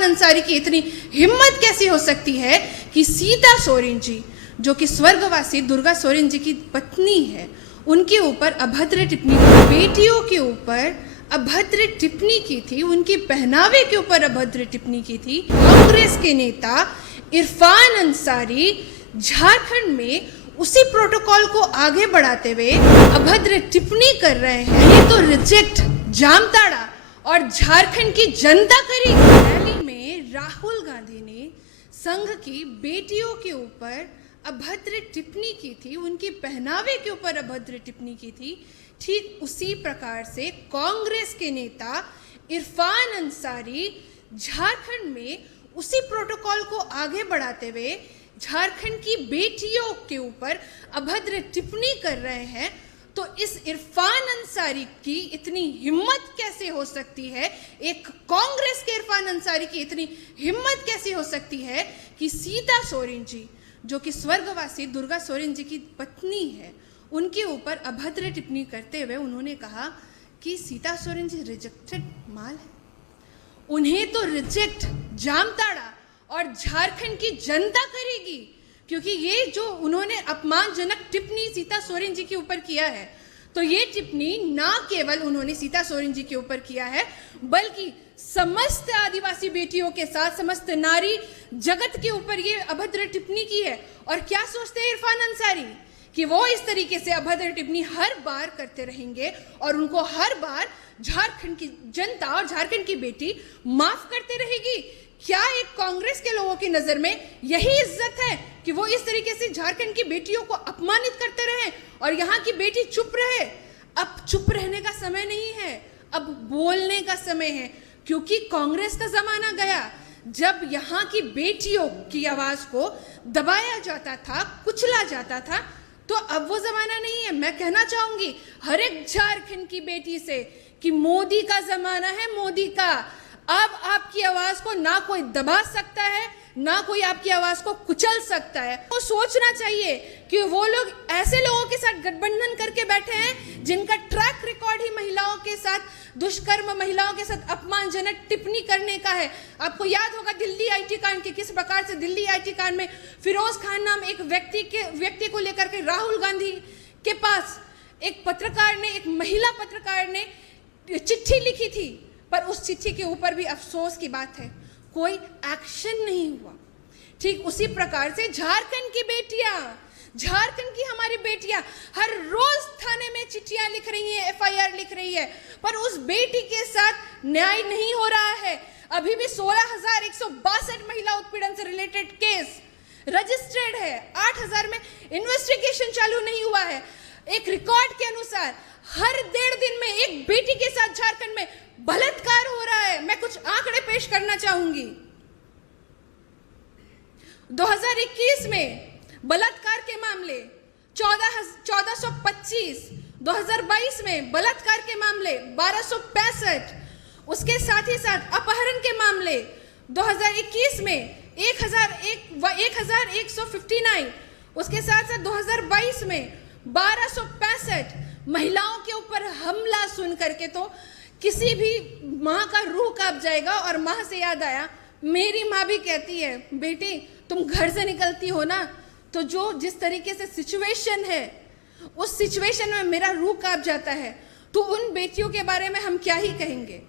इरफान अंसारी की इतनी हिम्मत कैसी हो सकती है कि सीता सोरेन जी, जो कि स्वर्गवासी दुर्गा सोरेन जी की पत्नी है, उनके ऊपर अभद्र टिप्पणी, बेटियों के ऊपर अभद्र टिप्पणी की थी, उनके पहनावे के ऊपर अभद्र टिप्पणी की थी। कांग्रेस के नेता इरफान अंसारी झारखंड में उसी प्रोटोकॉल को आगे बढ़ाते हुए अभद्र टिप्पणी कर रहे हैं। ये तो रिजेक्ट जामताड़ा और झारखंड की जनता करेगी। रैली में राहुल गांधी ने संघ की बेटियों के ऊपर अभद्र टिप्पणी की थी, उनके पहनावे के ऊपर अभद्र टिप्पणी की थी। ठीक उसी प्रकार से कांग्रेस के नेता इरफान अंसारी झारखंड में उसी प्रोटोकॉल को आगे बढ़ाते हुए झारखंड की बेटियों के ऊपर अभद्र टिप्पणी कर रहे हैं। तो इस इरफान अंसारी की इतनी हिम्मत कैसे हो सकती है, एक कांग्रेस के इरफान अंसारी की इतनी हिम्मत कैसे हो सकती है कि सीता सोरेन जी, जो कि स्वर्गवासी दुर्गा सोरेन जी की पत्नी है, उनके ऊपर अभद्र टिप्पणी करते हुए उन्होंने कहा कि सीता सोरेन जी रिजेक्टेड माल है। उन्हें तो रिजेक्ट जामताड़ा और झारखंड की जनता करेगी, क्योंकि ये जो उन्होंने अपमानजनक टिप्पणी सीता सोरेन जी के ऊपर किया है, तो ये टिप्पणी ना केवल उन्होंने सीता सोरेन जी के ऊपर किया है, बल्कि समस्त आदिवासी बेटियों के साथ समस्त नारी जगत के ऊपर ये अभद्र टिप्पणी की है। और क्या सोचते हैं इरफान अंसारी कि वो इस तरीके से अभद्र टिप्पणी हर बार करते रहेंगे और उनको हर बार झारखंड की जनता और झारखंड की बेटी माफ करते रहेगी? क्या एक कांग्रेस के लोगों की नजर में यही इज्जत है कि वो इस तरीके से झारखंड की बेटियों को अपमानित करते रहे और यहाँ की बेटी चुप रहे? अब चुप रहने का समय नहीं है, अब बोलने का समय है, क्योंकि कांग्रेस का जमाना गया जब यहाँ की बेटियों की आवाज को दबाया जाता था, कुचला जाता था। तो अब वो जमाना नहीं है। मैं कहना चाहूंगी हर एक झारखंड की बेटी से कि मोदी का जमाना है, मोदी का। अब आपकी आवाज को ना कोई दबा सकता है, ना कोई आपकी आवाज को कुचल सकता है। तो सोचना चाहिए कि वो लोग ऐसे लोगों के साथ गठबंधन करके बैठे हैं जिनका ट्रैक रिकॉर्ड ही महिलाओं के साथ दुष्कर्म, महिलाओं के साथ अपमानजनक टिप्पणी करने का है। आपको याद होगा दिल्ली आईटी कांड के किस प्रकार से दिल्ली आईटी कांड में फिरोज खान नाम एक व्यक्ति को लेकर के राहुल गांधी के पास एक पत्रकार ने, एक महिला पत्रकार ने चिट्ठी लिखी थी, पर उस चिट्ठी के ऊपर भी अफसोस की बात है कोई एक्शन नहीं हुआ। ठीक उसी प्रकार से झारखंड की बेटियां, झारखंड की हमारी बेटियां हर रोज थाने में चिट्ठियां लिख रही हैं, एफआईआर लिख रही है, पर उस बेटी के साथ न्याय नहीं हो रहा है। अभी भी 16,162 महिला उत्पीड़न से रिलेटेड केस रजिस्टर्ड है, 8,000 में इन्वेस्टिगेशन चालू नहीं हुआ है। एक रिकॉर्ड के अनुसार हर 1.5 दिन में एक बेटी के साथ झारखंड में बलात्कार हो रहा है। मैं कुछ आंकड़े पेश करना चाहूंगी। 2021 में बलात्कार के मामले 1425, 2022 में बलात्कार के मामले 1265, उसके साथ ही साथ अपहरण के मामले 2021 में 1159, उसके साथ साथ 2022 में 1265 महिलाओं के ऊपर हमला सुन करके तो किसी भी माँ का रूह कांप जाएगा। और माँ से याद आया, मेरी माँ भी कहती है बेटी तुम घर से निकलती हो ना, तो जो जिस तरीके से सिचुएशन है उस सिचुएशन में मेरा रूह कांप जाता है। तो उन बेटियों के बारे में हम क्या ही कहेंगे।